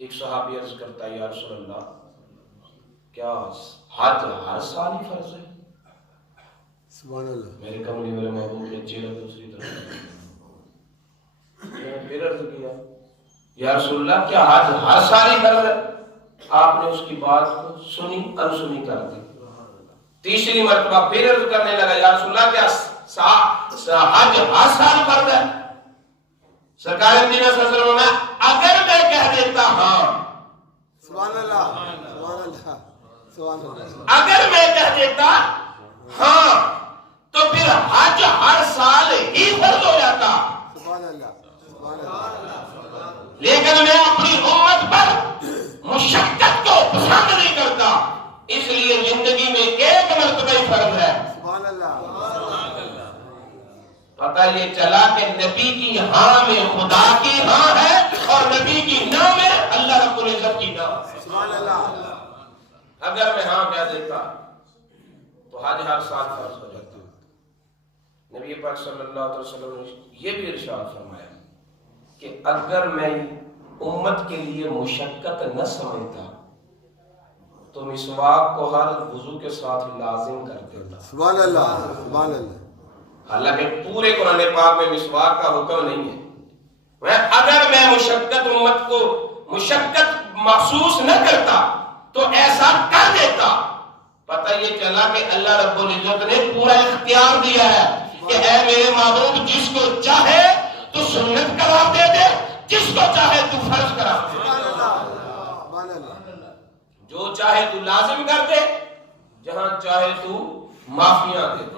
ایک صحابی عرض کرتا ہے یا رسول اللہ کیا حج ہر سال ہی فرض ہے؟ سبحان اللہ. میرے کملی والے محبوب نے چہرہ دوسری طرف پھر عرض کیا یا رسول اللہ کیا حج ہر سال ہی فرض ہے؟ آپ نے اس کی بات کو سنی انسنی کر دی. تیسری مرتبہ پھر عرض کرنے لگا یا رسول اللہ کیا حج ہر سال فرض ہے؟ سرکار مدینہ صلی اللہ علیہ وسلم نے اگر میں کہہ دیتا ہاں سبحان اللہ. سبحان اللہ. سبحان اللہ. اگر میں کہہ دیتا ہاں تو پھر حج ہر سال ہی فرض ہو جاتا. سبحان اللہ. سبحان اللہ. لیکن میں اپنی امت پر مشقت کو پسند نہیں کرتا، اس لیے زندگی میں ایک مرتبہ ہی فرض ہے. سبحان اللہ. پتہ یہ چلا کہ نبی کی ہاں میں خدا کی ہاں ہے اور نبی کی نہ میں اللہ رب العزت کی نہ. سبحان اللہ. اگر میں ہاں کہہ دیتا تو حج ہر سال فرض ہو جاتا. نبی پاک صلی اللہ علیہ وسلم نے یہ بھی ارشاد فرمایا کہ اگر میں امت کے لیے مشقت نہ سمجھتا تو مسواک کو ہر وضو کے ساتھ لازم کر دیتا. سبحان اللہ. سبحان اللہ. حالانکہ پورے قرآن پاک میں مسواک کا حکم نہیں ہے. اگر میں مشقت امت کو مشقت محسوس نہ کرتا تو ایسا کر دیتا. پتہ یہ چلا کہ اللہ رب العزت نے پورا اختیار دیا ہے کہ اے میرے معبود جس کو چاہے تو سنت قرار دے دے، جس کو چاہے تو فرض قرار دے. سبحان اللہ. سبحان اللہ. جو چاہے تو لازم کر دے، جہاں چاہے تو معافیاں دے دے.